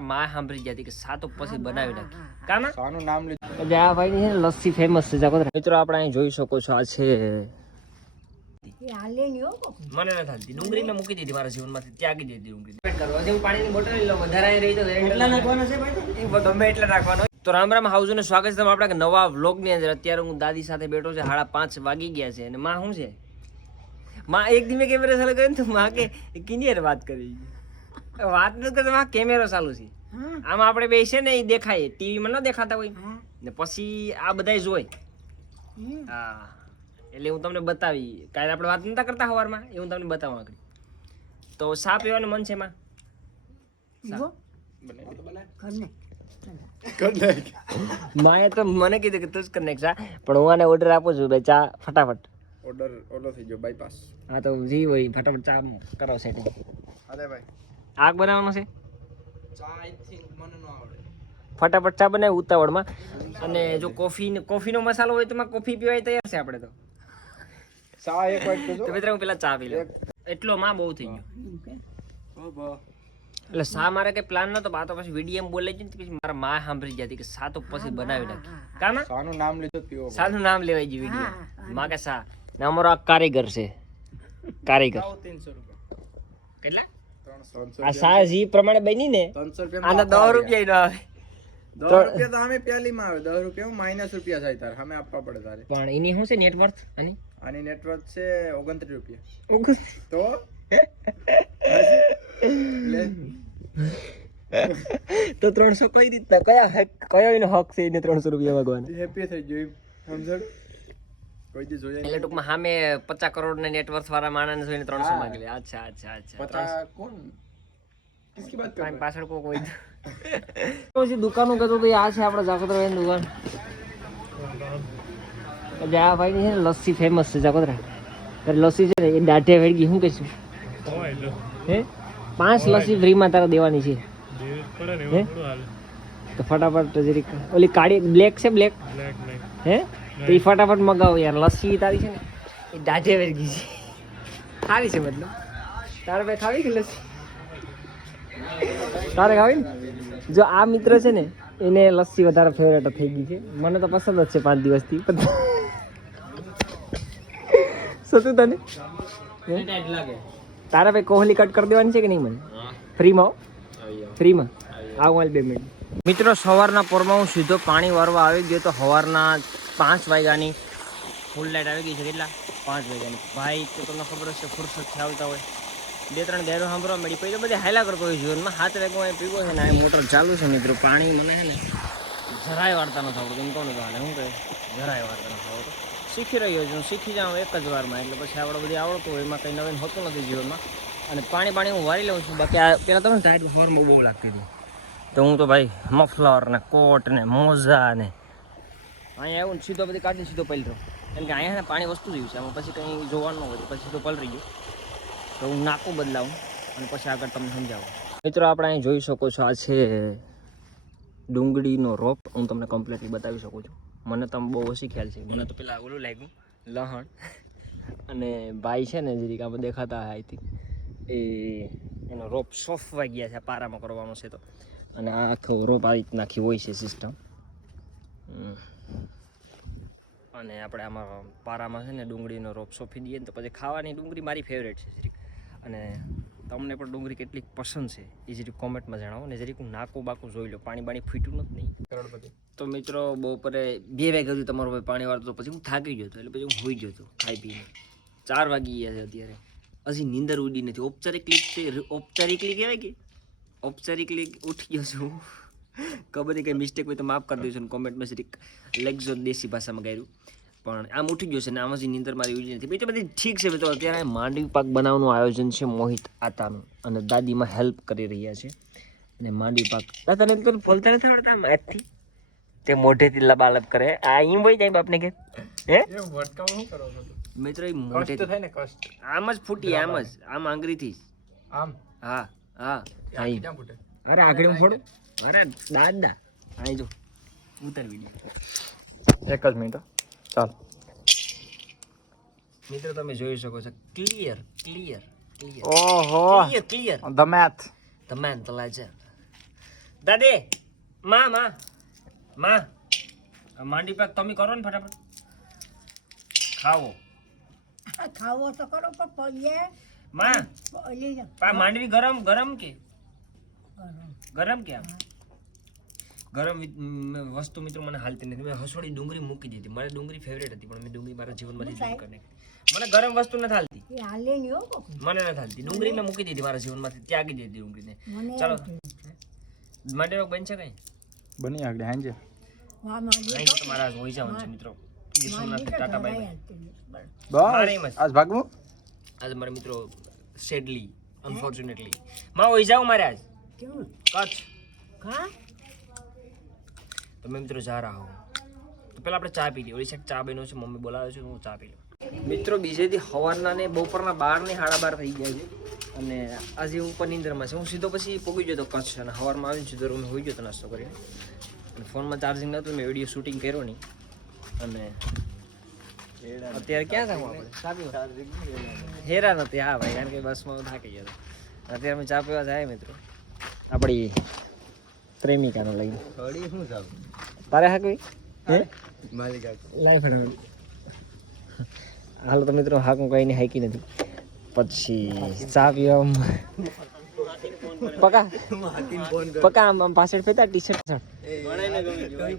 માં સાંભળી જતી કે સા તો પછી બનાવી નાખી કામાં સાનું નામ લીધું એટલે આ ભાઈ ની લસ્સી ફેમસ છે મિત્રો આપણે અહીં જોઈ શકો છો આ છે મને નથી હાલતી ડુંગળી મેં મૂકી દીધી મારા જીવનમાંથી ત્યાગી દીધી ડુંગળી કરવા હું પાણીની બોટલ લઈ લઉં વધારે રહી તો એટલા નાખવાનો છે ભાઈ ગમે એટલા નાખવાનો તો રામ રામ હાઉસ ને સ્વાગત છે આપણા નવા વ્લોગ ની અંદર અત્યારે હું દાદી સાથે બેઠો છે 5:30 વાગી ગયા છે અને માં શું છે માં એક ધીમે કેમેરા ચાલુ કરીને તો માં કે કિનિયર વાત કરી વાત ન કરતા માં કેમેરો ચાલુ છે આમાં આપણે બે છે ને એ દેખાય ટીવીમાં ન દેખાતા હોય ને પછી આ બધા જોઈ હા એટલે હું તમને બતાવી કાલે આપણે વાત નતા કરતા સવારમાં એ હું તમને બતાવું આગળ તો સા પીવાનું મન છે માં માએ તો મને કીધું કે તું જ કરી નાખ ચા પણ હું આને ઓર્ડર આપું છું ભાઈ ચા ફટાફટ ઓર્ડર થઈ ગયો બાયપાસ હા તો જી હોય ફટાફટ ચા કરાવો સેટિંગ અરે ભાઈ આગ બનાવવાનો છે ચા આઈ થિંક મને ન આવડે ફટાફટ ચા બનાવી ઉતાવળમાં અને જો કોફીનો મસાલો હોય તો માં કોફી પીવાય તૈયાર છે આપણે તો ચા એક વાટ તો જો તો મિત્રો હું પેલા ચા પી લઉં એટલો માં બહુ થઈ ગયો એટલે સા મારે કઈ પ્લાન નતો બા તો પછી વિડીયો બોલે છે પછી મારા માં સાંભળી જતી કે સા તો પછી બનાવી નાખી કામાં સાનું નામ લીધું પીવો સાનું નામ લેવાય છે વિડીયો માં કે સા ને અમારો આ કારીગર છે કારીગર 300 રૂપિયા કેટલા 300 આ સા જી પ્રમાણે બની ને 300 રૂપિયા આના 10 રૂપિયા નો આવે 10 રૂપિયા તો અમે પહેલી માં આવે 10 રૂપિયા માઈનસ રૂપિયા થાય તારે અમે આપવા પડે તારે પણ એની શું છે નેટવર્થ આની નેટવર્ક છે 29 રૂપિયા તો તો 300 કઈ રીતના કયો એનો હક છે એને 300 રૂપિયા માંગવાનો હેપી થઈ ગયો સમજણ કોઈ દી જોયા એટલે ટૂંકમાં સામે 50 કરોડ ના નેટવર્થ વાળા માણસને જોઈને 300 માંગી લે અચ્છા 50 કોણ કિસકી બાત કર પાછળ કોઈ પછી દુકાનો કહેતો તો આ છે આપણે જાકોતરાની દુકાન એટલે આ ભાઈ ની છે ને લસ્સી ફેમસ છે જાકોતરા લસ્સી છે ને એ દાઢે વેડગી શું કહીશું હે 5 લસ્સી ફ્રીમાં તારે દેવાની છે તો ફટાફટ જરીક ઓલી કાળી બ્લેક છે બ્લેક હે તો એ ફટાફટ મગાવો યાર લસ્સી તારી છે ને એ દાઢે વેડગી છે સારી છે મતલબ તારે ભાઈ ખાવી કે લસ્સી તારે ખાવી ને જો આ મિત્ર છે ને એને લસ્સી વધારે ફેવરેટ થઈ ગઈ છે મને તો પસંદ જ છે 5 દિવસથી સતું તને તારે ભાઈ કોહલી કટ કરી દેવાની છે કે નહીં મને ફ્રીમાં આવું હાલ 2 મિનિટ મિત્રો સવારના પોરમાં હું સીધો પાણી વારવા આવી ગયો તો સવારના 5 વાગ્યાની ફૂલ લાઈટ આવી ગઈ છે કેટલા 5 વાગ્યાની ભાઈ તો તમને ખબર હશે ફુરસતથી આવતા હોય 2-3 ડેરો સાંભળવા મળી પછી તો બધા હાયલા કરતો હોય જીવનમાં 7 વાગ્યા પીવો છે ને આ મોટર ચાલુ છે મિત્રો પાણી મને છે ને જરાય વાર્તા નથી આવડતું એમ કહું ને તો હાલે શું કહે જરાય વાર્તા નથી આવડતું શીખી રહ્યો છું શીખી જાઉં એક જ વારમાં એટલે પછી આપણે બધી આવડતું હોય એમાં કંઈ નવીન હોતું નથી જીવનમાં અને પાણી હું વારી લઉં છું બાકી આ પહેલાં તો ને ટાઈટ ફોર્મમાં બહુ લાગતી હતી તો હું તો ભાઈ મફલર ને કોટ ને મોજા ને અહીંયા આવું ને સીધો બધી કાઢી સીધો પલર્યો કેમ કે અહીંયા પાણી વસ્તુ થયું છે આમાં પછી કંઈ જોવાનું હોય પછી સીધો પલરી ગયો તો હું નાકું બદલાવું અને પછી આગળ તમને સમજાવું મિત્રો આપણે અહીં જોઈ શકો છો આ છે ડુંગળીનો રોપ હું તમને કમ્પ્લીટલી બતાવી શકું છું મને તો બહુ ઓછી ખ્યાલ છે મને તો પેલા ઓલું લાગ્યું લહણ અને ભાઈ છે ને જરીક આપણે દેખાતા આઈ થિંક એનો રોપ સોફવા ગયા છે પારામાં કરવાનો છે તો અને આ આખો રોપ આવી નાખી હોય છે સિસ્ટમ અને આપણે આમાં પારામાં છે ને ડુંગળીનો રોપ સોંપી દઈએ ને તો પછી ખાવાની ડુંગળી મારી ફેવરેટ છે જરીક અને તમને પણ ડુંગળી કેટલીક પસંદ છે એ જરીક કોમેન્ટમાં જણાવો ને જરીક હું નાકું બાકું જોઈ લો પાણી ફીટ્યું નથી નહીં તો મિત્રો બપોરે 2 વાગ્યા સુધી તમારો ભાઈ પાણી વાળતો પછી હું થાકી ગયો હતો એટલે પછી હું હોઈ ગયો હતો ખાઈ પીને 4 વાગી ગયા છે અત્યારે હજી નીંદર ઉડી નથી ઔપચારિકલી કહેવાય કે ઔપચારિકલી ઉઠી ગયો છું ખબર નહીં કંઈ મિસ્ટેક હોય તો માફ કરી દઈશું કોમેન્ટમાં જરીક લેગઝો દેશી ભાષામાં ગાયું પણ આમ ઉઠી ગયો છે ને આમ હજી નીંદર મારી ઉડી નથી બીજી બધી ઠીક છે તો અત્યારે માંડવી પાક બનાવવાનું આયોજન છે મોહિત આતાનું અને દાદીમાં હેલ્પ કરી રહ્યા છે અને માંડવી પાક તને તો બોલતા નથી આવડતા હાથથી તે મોઢેથી લબાલબ કરે આ અહીં હોય જાય બાપને કે હે વટકાવું શું કરો છો મિત્રો એ મોઢે થાય ને કષ્ટ આમ જ ફૂટી આમ આંગળીથી આમ હા ક્યાં ફૂટે અરે આગળ ફોડું અરે દાદા અહીં જો ઉતાર વિડીયો એક જ મિનિટ ચાલ મિત્રો તમે જોઈ શકો છો ક્લિયર ઓહો clear the math the man the legend દાદી માં માં માં માંડી પાક તમે કરો ને ફટાફટ ખાવો ખાવો તો કરો પણ પગે માં ઓલી પા માંડવી ગરમ ગરમ કે ગરમ કે આમ ગરમ વસ્તુ મિત્રો મને હાલતી નથી મેં હસોડી ડુંગળી મૂકી દીધી મારી ડુંગળી ફેવરેટ હતી પણ મેં ડુંગળી મારા જીવનમાંથી દૂર કરી નાખી મને ગરમ વસ્તુ નથી હાલતી એ હાલે નહીં હો કોક. મને નથી હાલતી ડુંગળી મેં મૂકી દીધી મારા જીવનમાંથી ત્યાગી દીધી ડુંગળીને મને ચાલો માંડવી બનશે કઈ બની આગળ હાંજે વાહ માંડી નહીં તો મારા હોઈ જવાનું છે મિત્રો જીસુનાથી ટાટા બાય બાય બસ આજ ભાગવું આજે મારા મિત્રો સેડલી અનફોર્ચ્યુનેટલી માં હોઈ જાવ મારે આજ કેવું કચ્છ હા તો મેં મિત્રો જા રહા હું તો પહેલા આપણે ચા પી લઈએ ઓલી સાઈડ ચા બન્યો છે મમ્મી બોલાવે છે હું ચા પી લઉં મિત્રો બીજેથી સવારના ને બપોરના 12 ને 12:30 થઈ ગયા છે અને આજે હું પણ નિંદ્રમાં છે હું સીધો પછી પોગી ગયો તો કચ્છ અને સવારમાં આવીને સીધો રૂમ હોઈ ગયો તો નાસ્તો કરીને અને ફોનમાં ચાર્જિંગ નહોતું મેં વિડીયો શૂટિંગ કર્યો નહીં અને અત્યારે ક્યાં જાઉં આપણે હેરા નથી હા ભાઈ કારણ કે બસમાં થાકી ગયા હતા અત્યારે અમે ચા પીવા જાય મિત્રો આપણી પ્રેમિકાને લઈને થોડી શું સાબ તારે હાકવી હે માલિક લાઈ ફટાફટ હાલો તો મિત્રો હાકું કઈ નહીં હાકી નથી પછી ચા પીવા પકા પકા આમ પાછળ ફેતા ટી-શર્ટ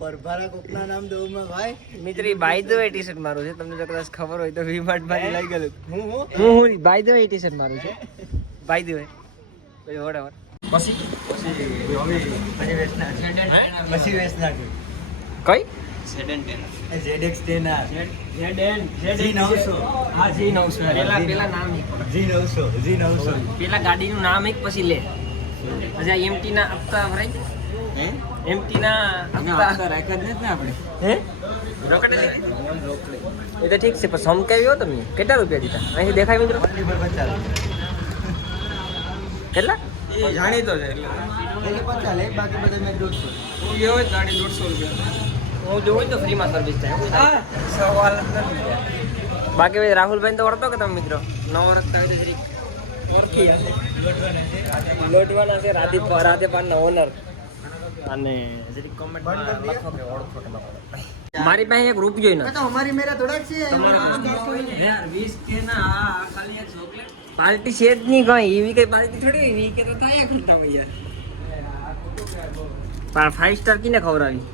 પરભારા કોકના નામ દઉં મેં ભાઈ મિત્ર બાય ધ વે ટી-શર્ટ મારું છે તમને જો કદાચ ખબર હોય તો વીમાર્ટ માંથી લઈ ગયેલું હું બાય ધ વે ટી-શર્ટ મારું છે બાય ધ વે પછી વોટ પછી પછી વેચના કઈ ZX 10 હા G900 પેલા નામ G900 પેલા ગાડીનું નામ એક પછી લે અજા એમટી ના હપ્તા ભરાય એમટી ના હપ્તા રાખ્યા જ નથી આપણે હે રોકડે એ તો ઠીક છે પણ સમકાવ્યો તમે કેટલા રૂપિયા દીધા અહીંથી દેખાય મિત્રો કેટલા જાણીતો છે એટલે 50 લે બાકી બધા મેં 150 હું ગયો ગાડી 150 રૂપિયા હું જોઉં તો ફ્રીમાં સર્વિસ થાય સવાલ જ નથી બાકી ભાઈ રાહુલભાઈ તો ઓળખતો કે તમે મિત્રો ન ઓળખતા હોય તો જરીક ઓળખી હશે લોટવાના છે રાધેપાનના ઓનર અને જરીક કોમેન્ટમાં લખો કે ઓળખો કે ન ઓળખો મારી પાસે એક રૂપિયો નથી તો અમારી મેરા થોડાક છે યાર 20 કે ના આ ખાલી એક ચોકલેટ પાર્ટી છે જ નહીં કઈ એવી કઈ પાર્ટી થોડી એવી કે તો થાય કરતા હોય યાર પણ 5 સ્ટાર કિને ખવડાવી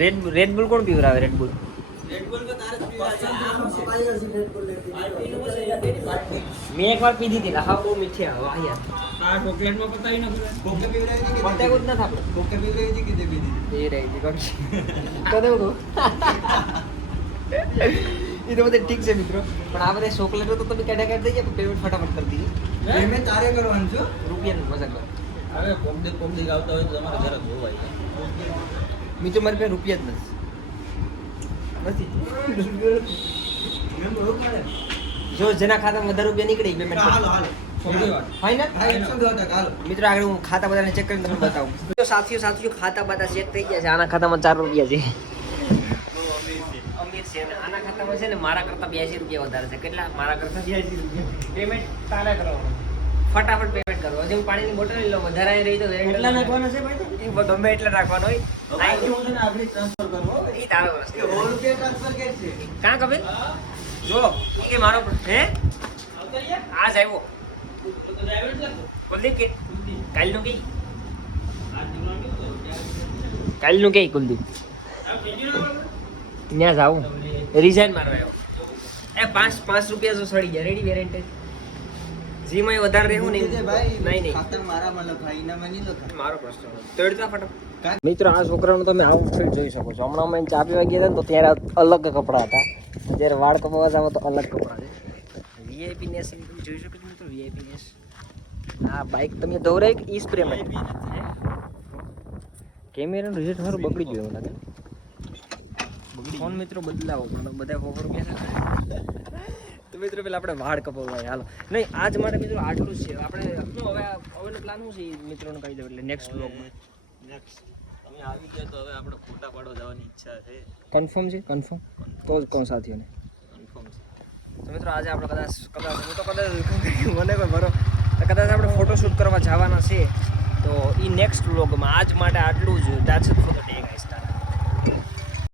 રેડ બુલ કોણ પીવરાવે રેડ બુલ મેં એકવાર પીધી હતી હા બહુ મીઠી આવે વાહ યાર આ ચોકલેટમાં પતાવી ન કોકે પીવરાવી હતી પતાવી જ ન થાપડે કોકે પીવરાવી હતી કે તે પીધી એ રહી ગઈ કોણ તો દેવું એ તો બધે ઠીક છે મિત્રો પણ આ બધા ચોકલેટો તો તમે કેડા કાઢ દઈ જાય પેમેન્ટ ફટાફટ કરી દીધી પેમેન્ટ તારે કરવાનું છે રૂપિયાનું મજાક કર હવે કોમડી આવતા હોય તો તમારે ઘરે જોવાય મિત્રો મારી પાસે રૂપિયા જ નથી જો જેના ખાતામાં વધારે રૂપિયા નીકળે પેમેન્ટ મિત્રો આગળ હું ખાતા બધાને ચેક કરીને તમને બતાવું તો સાથીઓ ખાતા બધા ચેક થઈ ગયા છે આના ખાતામાં 4 રૂપિયા છે અમીર છે અને આના ખાતામાં છે ને મારા કરતા 82 રૂપિયા વધારે છે કેટલા મારા કરતા 82 રૂપિયા પેમેન્ટ તારે કરવાનું ફટાફટ પેમેન્ટ કરો હજી હું પાણીની બોટલ લઈ લઉં વધારે રહી તો એટલા નાખવાના છે ભાઈ એ ગમે એટલા નાખવાનો હોય આપણે ટ્રાન્સફર કરવો એ તારો પ્રશ્ન. ₹100 ટ્રાન્સફર કે છે કાં કબે જો કે મારો હે આજ આવ્યો કુલદીપ કે કાલનું કે કુલદીપ ત્યાં જાઉં રિઝાઇન મારવા આવ્યો એ 5 રૂપિયા જો સડી ગયા રેડી વેરેન્ટેજ જીમાં વધારે રહેવું નહીં નહીં ખાતર મારામાં લખાય એનામાં નહીં લખાય મારો પ્રશ્ન તોડતા ફટાફટ મિત્રો આ છોકરાનું તમે આઉટફિટ જોઈ શકો છો હમણાં અમે ચા પીવા ગયા હતા ને તો ત્યારે અલગ કપડાં હતા જ્યારે વાળ કપાવા જાવ તો અલગ કપડાં છે વીઆઈપી નેસ તમે જોઈ શકો છો મિત્રો વીઆઈપી નેસ આ બાઇક તમે દોરાય કે ઈ સ્પ્રે માં કેમેરાનું રિઝલ્ટ મારું બગડી ગયું એવું લાગે ફોન મિત્રો બદલાવો પણ બધા ખબર ગયા છે તો મિત્રો પેલા આપણે વાળ કપાવવા હાલો નહીં આજ માટે મિત્રો આટલું જ છે આપણે હવેનો પ્લાન શું છે મિત્રોને કહી દઉં એટલે નેક્સ્ટ બ્લોગમાં તમે આવી ગયા તો હવે આપણે ફોટા પાડવા જવાની ઈચ્છા છે કન્ફર્મ છે કન્ફર્મ તો જ કોણ સાથીઓને કન્ફર્મ છે તો મિત્રો આજે આપણે કદાચ હું તો કદાચ મને કોઈ ભરો તો કદાચ આપણે ફોટોશૂટ કરવા જવાના છે નેક્સ્ટ વ્લોગમાં. આજ માટે આટલું જ. That's it for the day.